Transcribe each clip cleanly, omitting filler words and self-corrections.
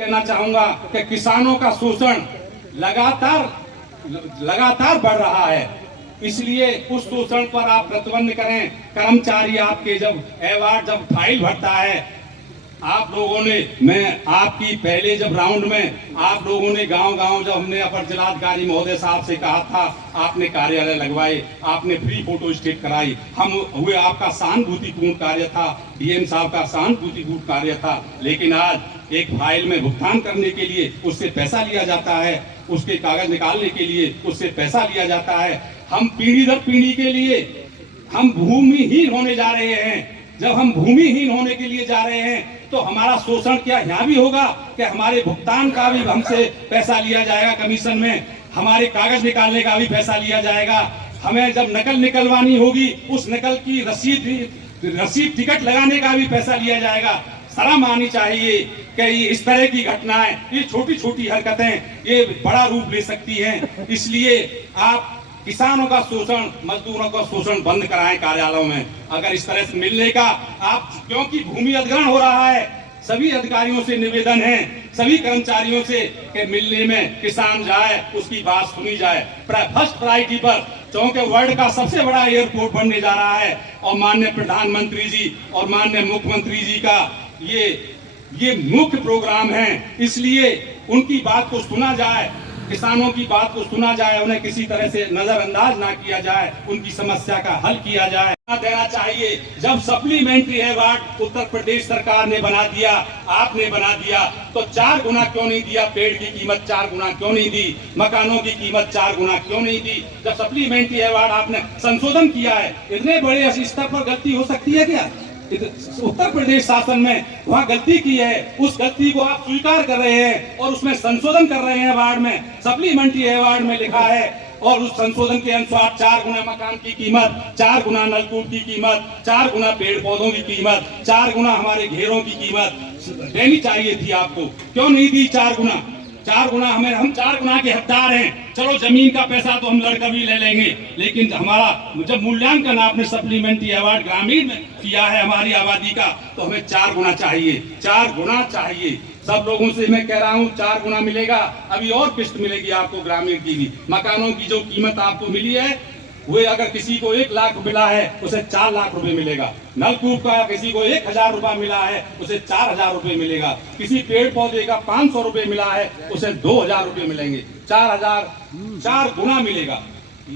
कहना चाहूंगा कि किसानों का शोषण लगातार बढ़ रहा है, इसलिए उस शोषण पर आप प्रतिबंध करें। कर्मचारी आपके जब अवार्ड जब फाइल भरता है, आप लोगों ने, मैं आपकी पहले जब राउंड में आप लोगों ने गांव-गांव जब हमने अपर जिलाधिकारी महोदय साहब से कहा था, आपने कार्यालय लगवाए, आपने फ्री फोटो स्टेट कराई, हम हुए, आपका सहानुभूतिपूर्ण कार्य था, डीएम साहब का सहानुभूतिपूर्ण कार्य था। लेकिन आज एक फाइल में भुगतान करने के लिए उससे पैसा लिया जाता है, उसके कागज निकालने के लिए उससे पैसा लिया जाता है। हम पीढ़ी दर पीढ़ी के लिए हम भूमिहीन होने जा रहे हैं। जब हम भूमिहीन होने के लिए जा रहे हैं तो हमारा शोषण क्या यहाँ भी होगा कि हमारे भुगतान का भी हमसे पैसा लिया जाएगा, कमीशन में हमारे कागज निकालने का भी पैसा लिया जाएगा। हमें जब नकल निकलवानी होगी उस नकल की रसीद टिकट लगाने का भी पैसा लिया जाएगा। शर्म आनी चाहिए कि इस तरह की घटनाएं, ये छोटी छोटी हरकतें ये बड़ा रूप ले सकती हैं। इसलिए आप किसानों का शोषण, मजदूरों का शोषण बंद कराएं कार्यालयों में। अगर इस तरह से मिलने का आप, क्योंकि भूमि अधिग्रहण हो रहा है, सभी अधिकारियों से निवेदन है, सभी कर्मचारियों से कि मिलने में किसान जाए, उसकी बात सुनी जाए। फर्स्ट प्रायोरिटी पर, क्योंकि वर्ल्ड का सबसे बड़ा एयरपोर्ट बनने जा रहा है और माननीय प्रधानमंत्री जी और माननीय मुख्यमंत्री जी का ये मुख्य प्रोग्राम है, इसलिए उनकी बात को सुना जाए, किसानों की बात को सुना जाए, उन्हें किसी तरह से नजरअंदाज ना किया जाए, उनकी समस्या का हल किया जाए देना चाहिए। जब सप्लीमेंट्री अवार्ड उत्तर प्रदेश सरकार ने बना दिया, आपने बना दिया, तो 4 गुना क्यों नहीं दिया? पेड़ की कीमत 4 गुना क्यों नहीं दी? मकानों की कीमत 4 गुना क्यों नहीं दी? जब सप्लीमेंट्री अवार्ड आपने संशोधन किया है, इतने बड़े स्तर पर गलती हो सकती है क्या? उत्तर प्रदेश शासन में वहाँ गलती की है, उस गलती को आप स्वीकार कर रहे हैं और उसमें संशोधन कर रहे हैं। अवार्ड में, सप्लीमेंट्री अवार्ड में लिखा है और उस संशोधन के अनुसार 4 गुना मकान की कीमत, 4 गुना नलकूप की कीमत, 4 गुना पेड़ पौधों की कीमत, 4 गुना हमारे घेरों की कीमत देनी चाहिए थी आपको। क्यों नहीं दी 4 गुना? 4 गुना हम 4 गुना के हकदार हैं। चलो जमीन का पैसा तो हम लड़कर भी ले लेंगे, लेकिन हमारा जब मूल्यांकन आपने सप्लीमेंट्री अवार्ड ग्रामीण में किया है हमारी आबादी का, तो हमें 4 गुना चाहिए, 4 गुना चाहिए। सब लोगों से मैं कह रहा हूँ 4 गुना मिलेगा। अभी और किस्त मिलेगी आपको ग्रामीण की भी। मकानों की जो कीमत आपको मिली है, वो अगर किसी को 1 लाख मिला है उसे 4 लाख रुपए मिलेगा। नलकूप का किसी को 1000 रुपया मिला है उसे 4000 रुपए मिलेगा। किसी पेड़ पौधे का 500 रुपए मिला है उसे 2000 रुपए मिलेंगे। 4 गुना मिलेगा।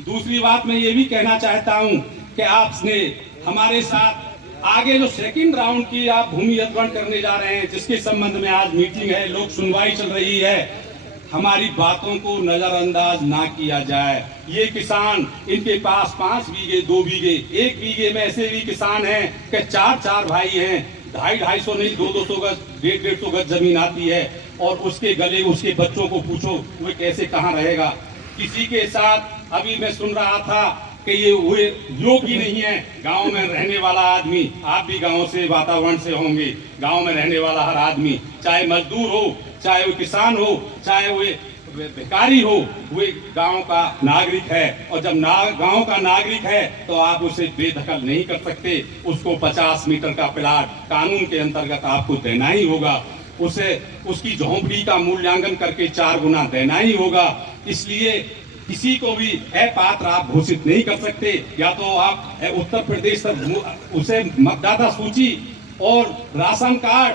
दूसरी बात मैं ये भी कहना चाहता हूँ कि आपने हमारे साथ आगे जो सेकंड राउंड की आप भूमि अधिग्रहण करने जा रहे हैं, जिसके संबंध में आज मीटिंग है, लोक सुनवाई चल रही है, हमारी बातों को नजरअंदाज ना किया जाए। ये किसान, इनके पास 5 बीघे, 2 बीघे, 1 बीघे में ऐसे भी किसान हैं कि 4 भाई हैं, 250 नहीं 200 गज, 150 गज जमीन आती है और उसके गले उसके बच्चों को पूछो वो कैसे कहाँ रहेगा। किसी के साथ अभी मैं सुन रहा था कि ये हुए लोग ही नहीं है, गांव में रहने वाला आदमी, आप भी गांव से, वातावरण से होंगे, गांव में रहने वाला हर आदमी, चाहे मजदूर हो, चाहे वो किसान हो, चाहे वो भिखारी हो, वो गांव का नागरिक है। और जब गांव का नागरिक है तो आप उसे बेदखल नहीं कर सकते। उसको 50 मीटर का प्लाट कानून के अंतर्गत आपको देना ही होगा। उसे उसकी झोंपड़ी का मूल्यांकन करके 4 गुना देना ही होगा। इसलिए किसी को भी अपात्र आप घोषित नहीं कर सकते। या तो आप उत्तर प्रदेश तक उसे मतदाता सूची और राशन कार्ड,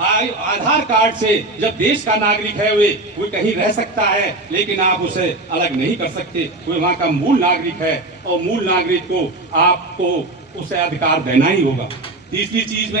आधार कार्ड से जब देश का नागरिक है वो कहीं रह सकता है, लेकिन आप उसे अलग नहीं कर सकते। वो वहाँ का मूल नागरिक है और मूल नागरिक को आपको उसे अधिकार देना ही होगा। तीसरी चीज में